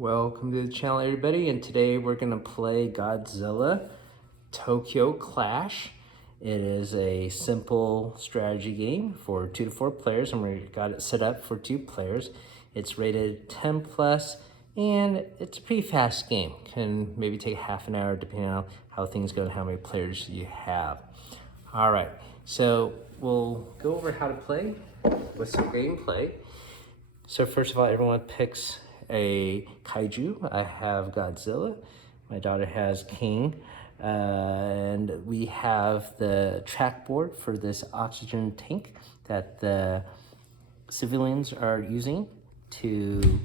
Welcome to the channel, everybody, and today we're going to play Godzilla Tokyo Clash. It is a simple strategy game for 2 to 4 players, and we got it set up for 2 players. It's rated 10 plus, and it's a pretty fast game. Can maybe take half an hour depending on how things go and how many players you have. All right, so we'll go over how to play with some gameplay. So first of all, everyone picks a kaiju. I have Godzilla. My daughter has King. And we have the track board for this oxygen tank that the civilians are using to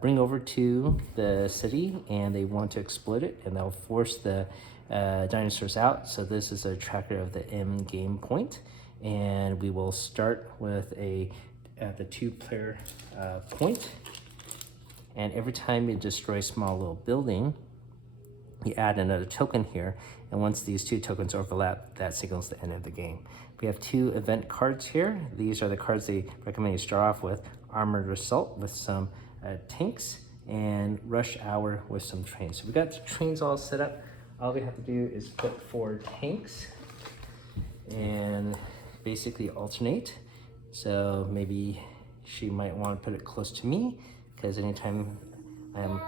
bring over to the city, and they want to exploit it, and they'll force the dinosaurs out. So this is a tracker of the end game point, and we will start with the 2-player point. And every time you destroy a small little building, you add another token here, and once these 2 tokens overlap, that signals the end of the game. We have 2 event cards here. These are the cards they recommend you start off with: Armored Assault with some tanks, and Rush Hour with some trains. So we got the trains all set up. All we have to do is put 4 tanks and basically alternate. So maybe she might want to put it close to me, because anytime I'm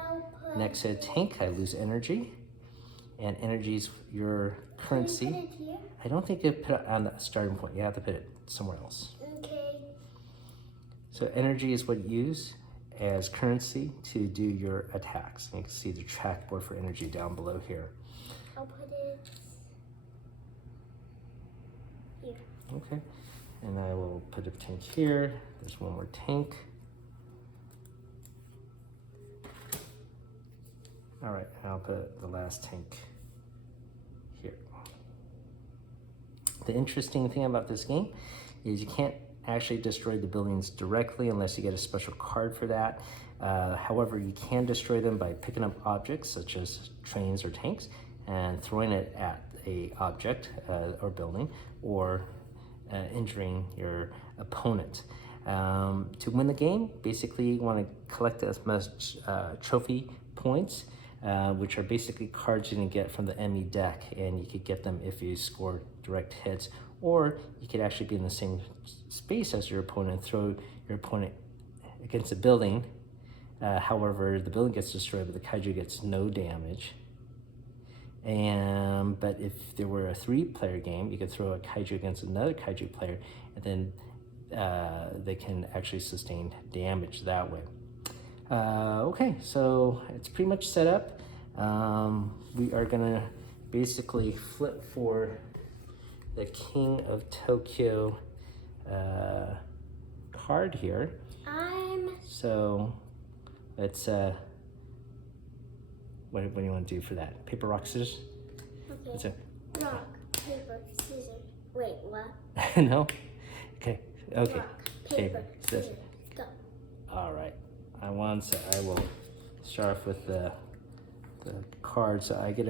next to a tank, I lose energy. And energy is your currency. Can you put it here? I don't think you put it on the starting point. You have to put it somewhere else. Okay. So energy is what you use as currency to do your attacks. And you can see the track board for energy down below here. I'll put it here. Okay. And I will put a tank here. There's one more tank. All right, I'll put the last tank here. The interesting thing about this game is you can't actually destroy the buildings directly unless you get a special card for that. However, you can destroy them by picking up objects such as trains or tanks and throwing it at a object or building, or injuring your opponent. To win the game, basically you want to collect as much trophy points, which are basically cards you can get from the enemy deck, and you could get them if you score direct hits, or you could actually be in the same space as your opponent and throw your opponent against a building. However, the building gets destroyed, but the kaiju gets no damage. But if there were a 3-player game, you could throw a kaiju against another kaiju player, and then they can actually sustain damage that way. Okay, so it's pretty much set up. We are gonna basically flip for the King of Tokyo card here. So let's what do you want to do for that? Paper, rock, scissors? Okay. Rock, paper, scissors. Wait, what? No? Okay. Okay. Rock, paper, scissors. Go. All right. I will start off with the cards. So I get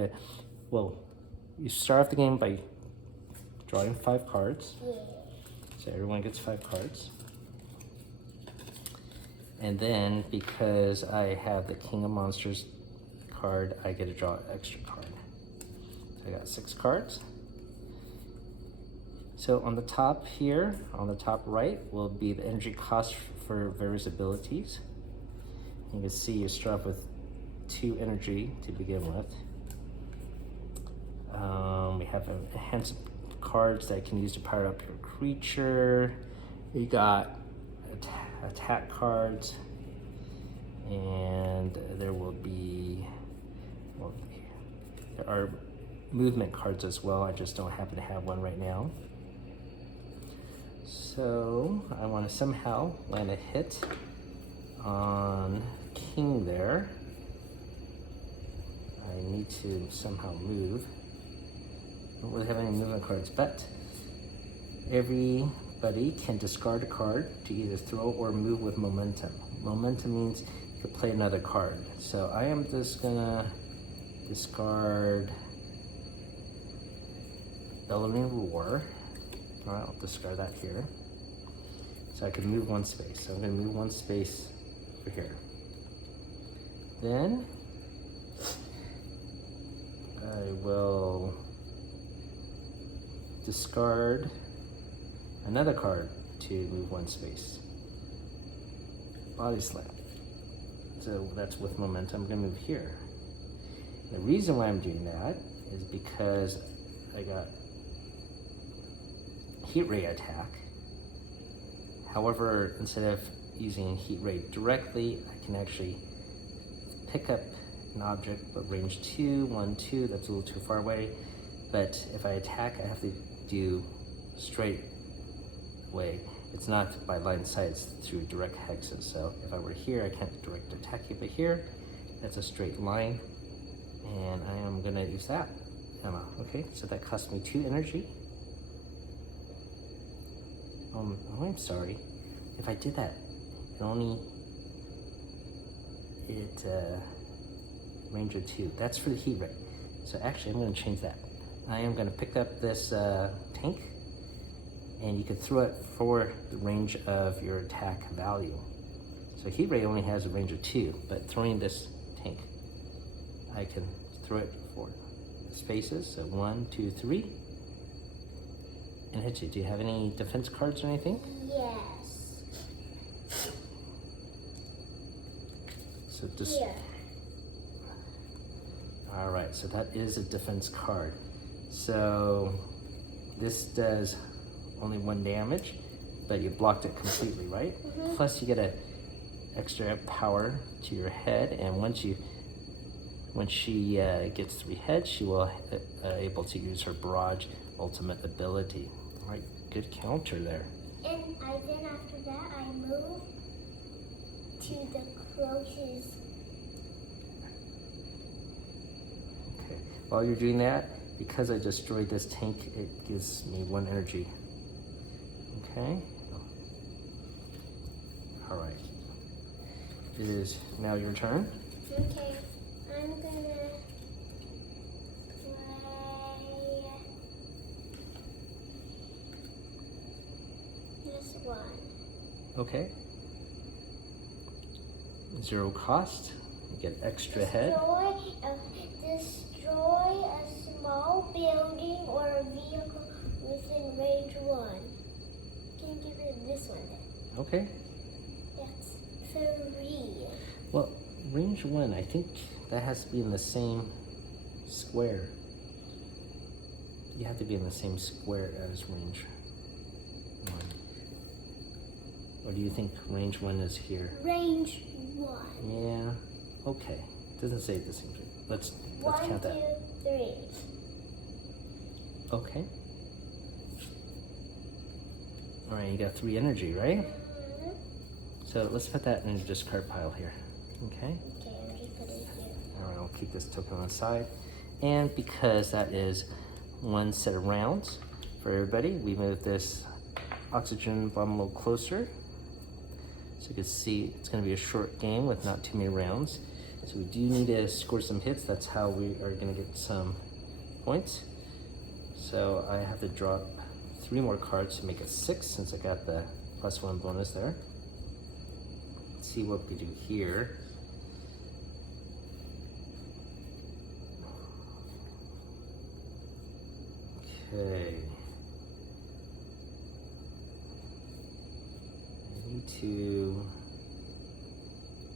you start off the game by drawing 5 cards. Yeah. So everyone gets 5 cards. And then, because I have the King of Monsters card, I get to draw an extra card. So I got 6 cards. So on the top here, on the top right, will be the energy cost for various abilities. You can see you start off with 2 energy to begin with. We have enhanced cards that you can use to power up your creature. You got attack cards, and there are movement cards as well. I just don't happen to have one right now. So I want to somehow land a hit on King there. I need to somehow move. I don't really have any movement cards, but everybody can discard a card to either throw or move with momentum. Momentum means you can play another card. So I am just gonna discard Bellowing Roar. All right, I'll discard that here. So I can move 1 space. So I'm gonna move 1 space over here. Then I will discard another card to move one space. Body slam. So that's with momentum. I'm gonna move here. The reason why I'm doing that is because I got heat ray attack. However, instead of using heat ray directly, I can actually pick up an object, but range 2, 1, 2, that's a little too far away. But if I attack, I have to do straight away. It's not by line of sight, it's through direct hexes. So if I were here, I can't direct attack you, but here, that's a straight line. And I am gonna use that. Okay, so that cost me 2 energy. Oh, I'm sorry. If I did that, range of 2. That's for the heat ray. So actually, I'm gonna change that. I am gonna pick up this tank, and you can throw it for the range of your attack value. So heat ray only has a range of 2, but throwing this tank, I can throw it for spaces. So 1, 2, 3, and hit you. Do you have any defense cards or anything? Yes. So just. Here. All right, so that is a defense card. So this does only 1 damage, but you blocked it completely, right? Mm-hmm. Plus you get a extra power to your head, and when she gets 3 heads, she will able to use her barrage ultimate ability. All right, good counter there. And then after that, I move to the closest. Okay, while you're doing that, because I destroyed this tank, it gives me 1 energy. Okay. All right. It is now your turn. Okay, I'm gonna play this one. Okay. 0 cost. You get extra head. Destroy a small building or a vehicle within range 1. Can you give it this one then? Okay. That's 3. Well, range 1, I think that has to be in the same square. You have to be in the same square as range 1. Or do you think range 1 is here? Range 1. Yeah. Okay. Doesn't say the same thing. Let's 1, count 2, that. 3. Okay. All right, you got 3 energy, right? Mm-hmm. So let's put that in the discard pile here. Okay. Okay, I'm just putting it here. All right, I'll keep this token on the side. And because that is 1 set of rounds for everybody, we move this oxygen bomb a little closer. So you can see it's going to be a short game with not too many rounds. So we do need to score some hits. That's how we are going to get some points. So I have to drop 3 more cards to make it 6 since I got the +1 bonus there. Let's see what we do here. Okay. I need to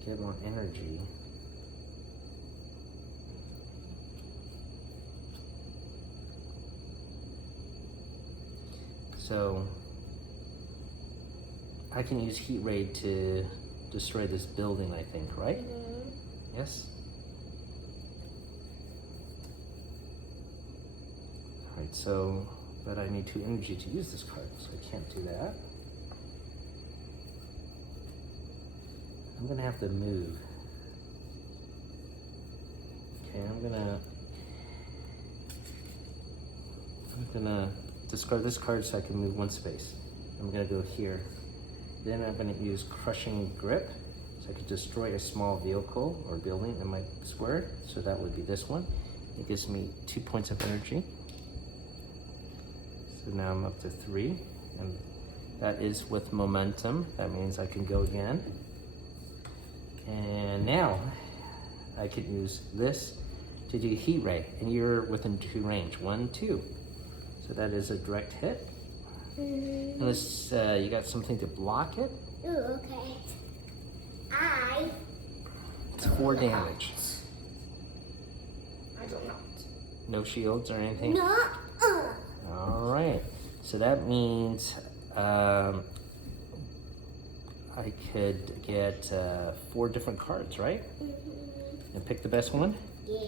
get more energy. So I can use heat ray to destroy this building, I think, right? Mm-hmm. Yes? Alright, so, but I need 2 energy to use this card, so I can't do that. I'm gonna have to move. Okay, I'm gonna discard this card so I can move 1 space. I'm gonna go here. Then I'm gonna use Crushing Grip, so I could destroy a small vehicle or building in my square. So that would be this one. It gives me 2 points of energy. So now I'm up to 3, and that is with momentum. That means I can go again. And now I could use this to do heat ray, and you're within 2 range. 1, 2. So that is a direct hit. Unless you got something to block it. Ooh, okay. It's 4 damage. I don't know. No shields or anything? No. All right. So that means I could get 4 different cards, right? And pick the best one? Yeah.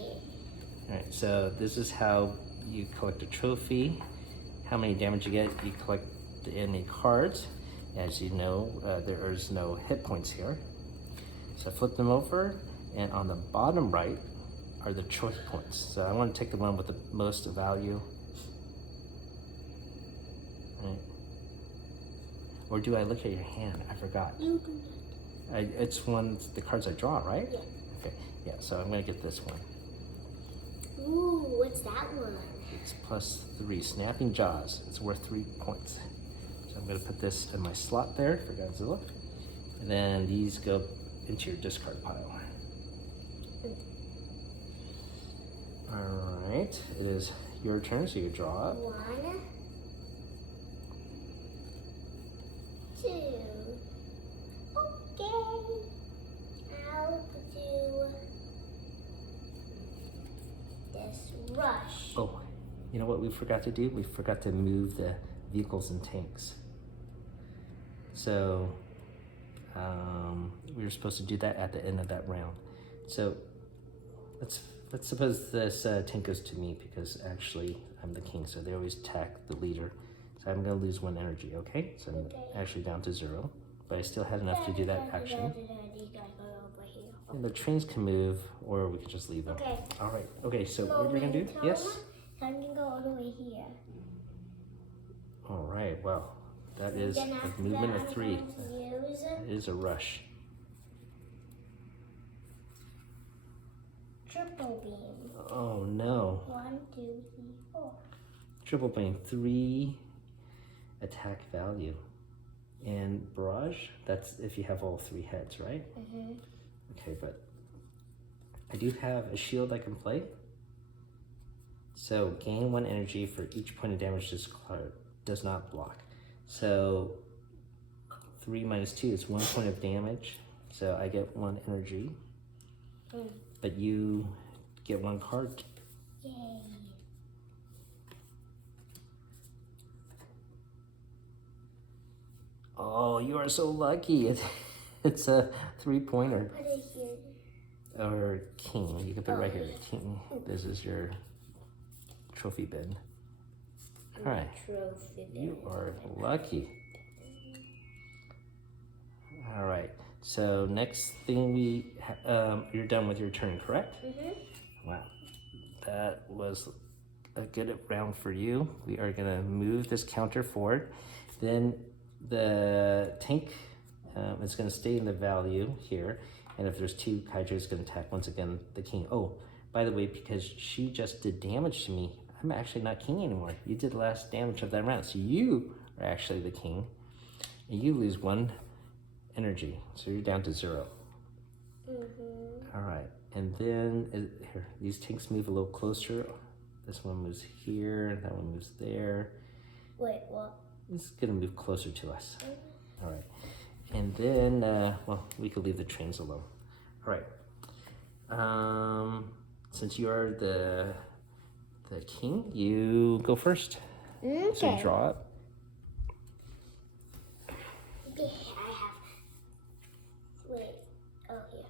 All right, so this is how you collect a trophy. How many damage you get, you collect any cards. As you know, there is no hit points here. So flip them over, and on the bottom right are the choice points. So I want to take the one with the most value. Right. Or do I look at your hand? I forgot. You do that. It's the cards I draw, right? Yeah. Okay, yeah, so I'm gonna get this one. Ooh, what's that one? It's +3, Snapping Jaws. It's worth 3 points. So I'm gonna put this in my slot there for Godzilla. And then these go into your discard pile. All right, it is your turn, so you draw up. 1, 2. Okay. I'll do this rush. Oh, you know what we forgot to do? We forgot to move the vehicles and tanks. So we were supposed to do that at the end of that round. So let's suppose this tank goes to me, because actually I'm the king, so they always attack the leader. So I'm gonna lose 1 energy, okay? So I'm actually down to 0, but I still had enough to do that action. You gotta go over here. And the trains can move, or we can just leave them. Okay. All right, okay, so what we're gonna do? Yes? So I'm gonna go all the way here. All right, well, that is Then a after movement that, of I'm 3. going to use It is a rush. triple beam. Oh no. 1, 2, 3, 4. Triple beam, 3 attack value. And barrage, that's if you have all 3 heads, right? Okay, but I do have a shield I can play. So gain 1 energy for each point of damage this card does not block. So 3 minus 2 is 1 point of damage. So I get 1 energy. But you get 1 card. Yay. Oh, you are so lucky. It's a 3-pointer. Put it here. Or king. You can put it right here. King. This is your trophy bin. All right. Trophy. You are lucky. All right. So next thing you're done with your turn, correct? Wow. That was a good round for you. We are gonna move this counter forward. Then the tank is gonna stay in the value here. And if there's 2, Kaiju is gonna attack once again the king. Oh, by the way, because she just did damage to me, I'm actually not king anymore. You did the last damage of that round. So you are actually the king. And you lose 1 energy. So you're down to 0. All right. And then here, these tanks move a little closer. This one moves here, that one moves there. Wait, what? It's gonna move closer to us. All right. And then, well, we could leave the trains alone. All right. Since you are the king, you go first. Okay. So you draw up. Okay, I have. Wait. Oh, here.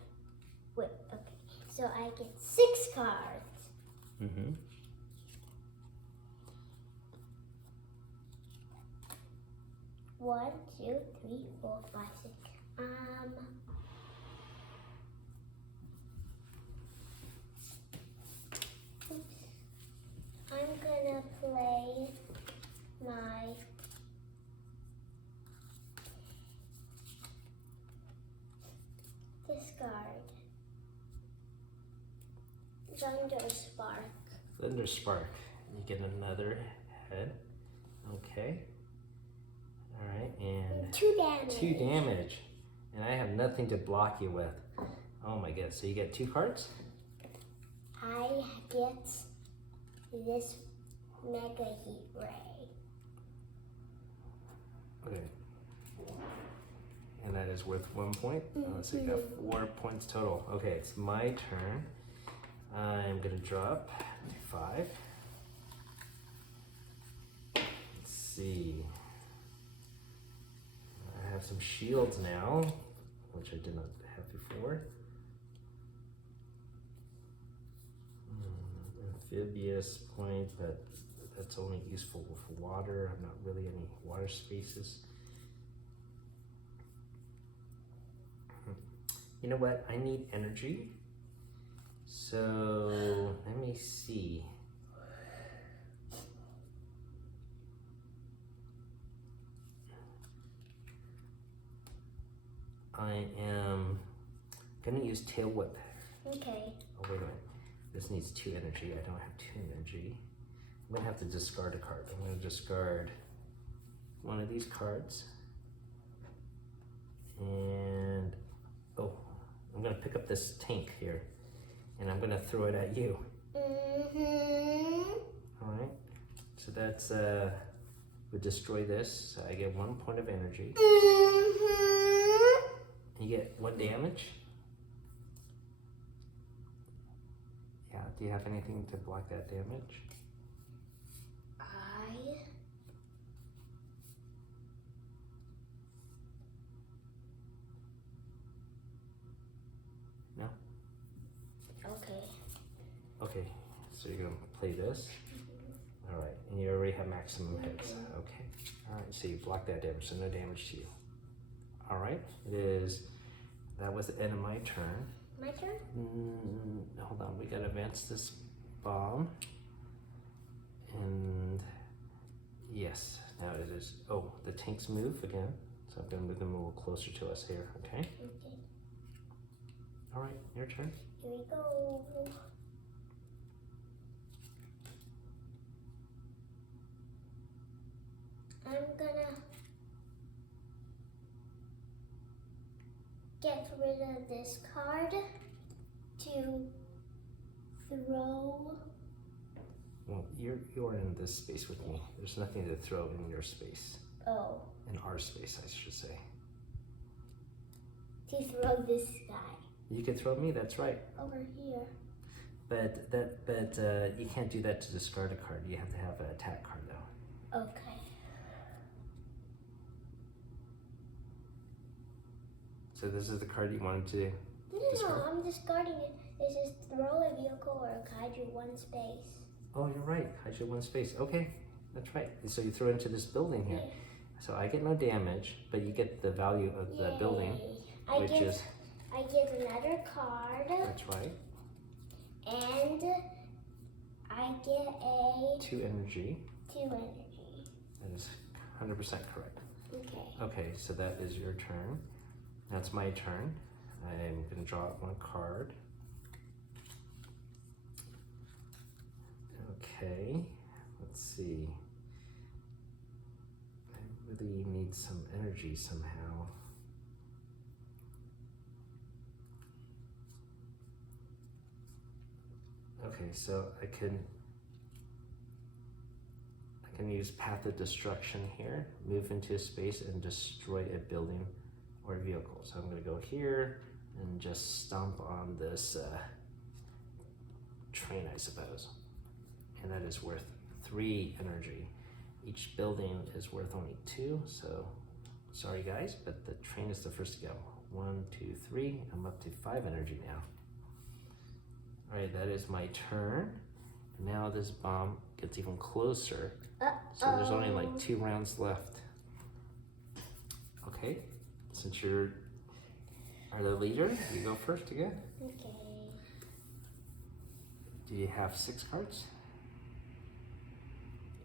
Wait. Okay. So I get 6 cards. 1, 2, 3, 4, 5, 6. Oops. I'm gonna play my discard. Thunder Spark. Thunder Spark. You get another head. Okay. All right, and 2 damage. 2 damage. And I have nothing to block you with. Oh my god, so you get 2 cards? I get this mega heat ray. Okay. And that is worth 1 point. Let's see, we got 4 points total. Okay, it's my turn. I'm gonna drop to 5. Let's see. I have some shields now, which I did not have before. Amphibious point, but that's only useful with water. Not really any water spaces. You know what? I need energy. So let me see. I am gonna use tail whip. Okay. Oh, wait a minute. This needs 2 energy. I don't have 2 energy. I'm gonna have to discard a card. I'm gonna discard one of these cards. And, oh, I'm gonna pick up this tank here. And I'm gonna throw it at you. All right. So that's, we destroy this. So I get 1 point of energy. You get 1 damage. Yeah, do you have anything to block that damage? No? Okay. Okay, so you're gonna play this. All right, and you already have maximum hits. Okay, all right, so you block that damage, so no damage to you. All right, that was the end of my turn. My turn? Hold on, we gotta advance this bomb. And yes, now it is, oh, the tanks move again. So I'm gonna move them a little closer to us here, okay? Okay. All right, your turn. Here we go. I'm gonna get rid of this card to throw. Well, you're in this space with me. There's nothing to throw in your space. Oh. In our space, I should say. To throw this guy. You can throw me, that's right. Over here. But you can't do that to discard a card. You have to have an attack card though. Okay. So this is the card you wanted to discard? No, I'm discarding it. It says throw a vehicle or a kaiju 1 space. Oh, you're right. I should 1 space. Okay, that's right. So you throw it into this building here. So I get no damage, but you get the value of the building, I which is. I get another card. That's right. And I get a 2 energy. 2 energy. That is 100% correct. Okay. Okay, so that is your turn. That's my turn. I'm gonna draw 1 card. Okay, let's see. I really need some energy somehow. Okay, so I can use Path of Destruction here, move into a space and destroy a building or vehicle. So I'm gonna go here and just stomp on this train, I suppose. And that is worth 3 energy. Each building is worth only 2, so sorry guys, but the train is the first to go. 1, 2, 3, I'm up to 5 energy now. All right, that is my turn. Now this bomb gets even closer. So there's only like 2 rounds left. Okay, since you're the leader, you go first again. Okay. Do you have 6 cards?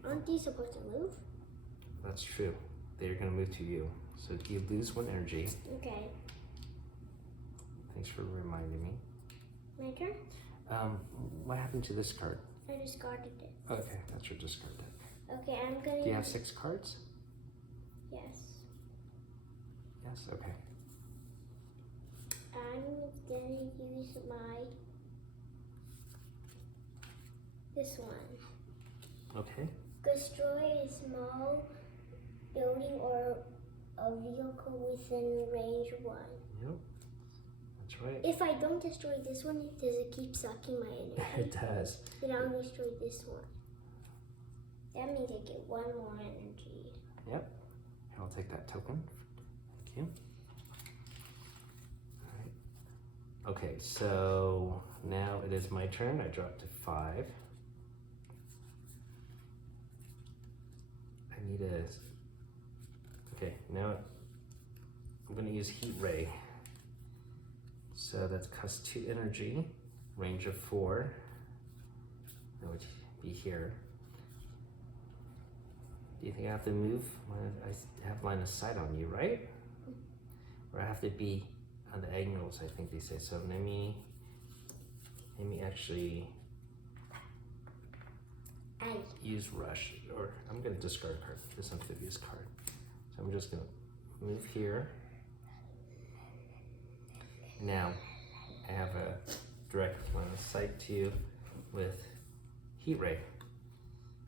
Aren't these supposed to move? That's true. They're gonna move to you. So you lose 1 energy. Okay. Thanks for reminding me. My turn? What happened to this card? I discarded it. Okay, that's your discard deck. Okay, I'm gonna. Do you have 6 cards? Yes. Yes, okay. I'm gonna use my This one. Okay. Destroy a small building or a vehicle within range 1. Yep. That's right. If I don't destroy this one, does it keep sucking my energy? It does. Then I'll destroy this one. That means I get 1 more energy. Yep. I'll take that token. Thank you. All right. Okay, so now it is my turn. I dropped to 5. I need a... Okay, now I'm going to use Heat Ray. So that costs 2 energy, range of 4. That would be here. Do you think I have to move when I have line of sight on you, right? Or I have to be on the angles, I think they say. So let me actually use Rush, or I'm gonna discard a card, this amphibious card. So I'm just gonna move here. Now, I have a direct line of sight to you with Heat Ray.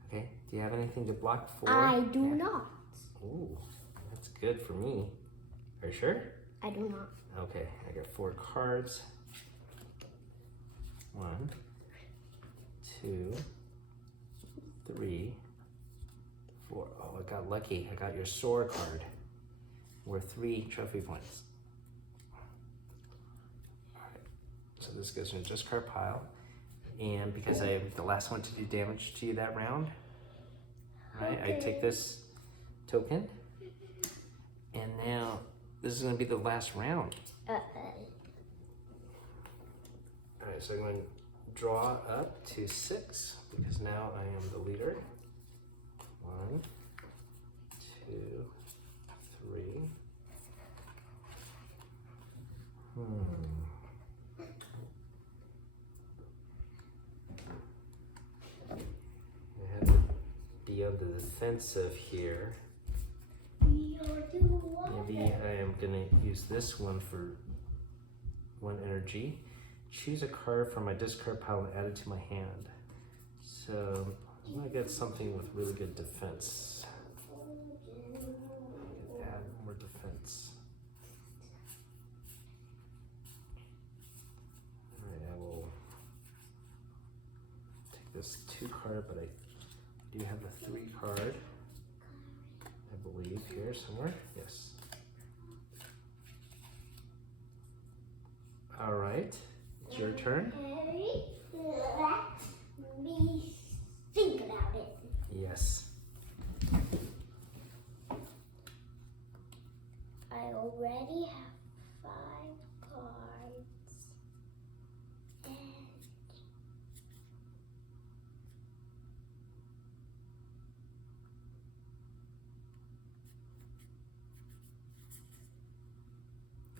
Okay, do you have anything to block for? I do not. Ooh, that's good for me. Are you sure? I do not. Okay, I got 4 cards. 1, 2, 3, 4. Oh, I got lucky. I got your Soar card. Worth 3 trophy points. Alright, so this goes in the discard pile. And because I'm the last one to do damage to you that round, right, I take this token. And now this is going to be the last round. Alright, so I'm going to draw up to 6 because now I am the leader. 1, 2, 3. I have to be on the defensive here. Maybe I am gonna use this one for 1 energy. Choose a card from my discard pile and add it to my hand. So I'm gonna get something with really good defense. Add more defense. Alright, I will take this 2 card, but I do have a 3 card. I believe here somewhere. Yes. All right, it's your turn. Let me think about it. Yes. I already have 5 cards. And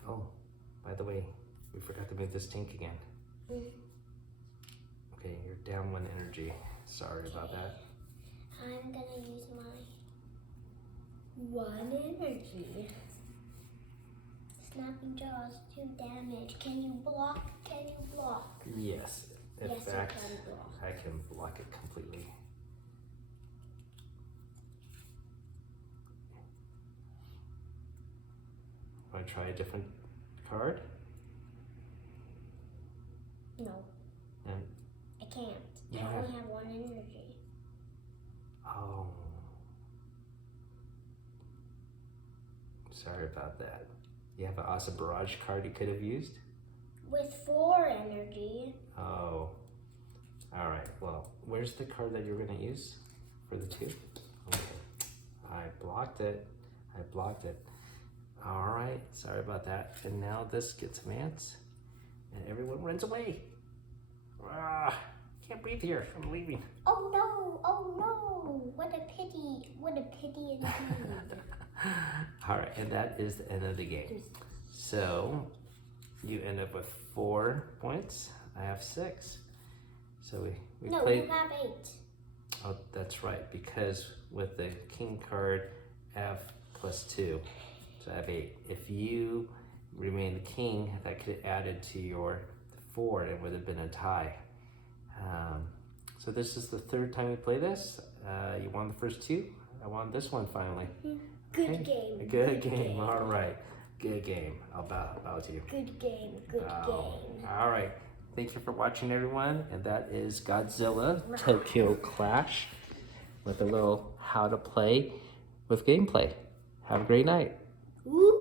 oh, by the way, we forgot to move this tank again. Okay, you're down 1 energy. Sorry about that. I'm gonna use my 1 energy. Snapping jaws, 2 damage. Can you block? Can you block? Yes. In Yes, fact, you can block. I can block it completely. Want to try a different card? No. And I can't. You I don't only have 1 energy. oh, sorry about that. You have an awesome barrage card you could have used? With 4 energy. Oh, all right. Well, where's the card that you're going to use for the 2? Okay. I blocked it. I blocked it. All right. Sorry about that. And now this gets advanced, and everyone runs away. Ah, can't breathe here. I'm leaving. Oh no! Oh no! What a pity! What a pity indeed. All right, and that is the end of the game. So you end up with 4 points. I have 6. So we No, played. you have 8. Oh, that's right. Because with the king card, I have +2, so I have 8. If you remain the king, that could have added to your 4, and it would have been a tie. So this is the third time we play this. You won the first two. I won this one finally. Good game. Good game. All right. Good game. I'll bow to you. Good game. Good game. All right. Thank you for watching, everyone. And that is Godzilla Tokyo Clash with a little how to play with gameplay. Have a great night. Ooh.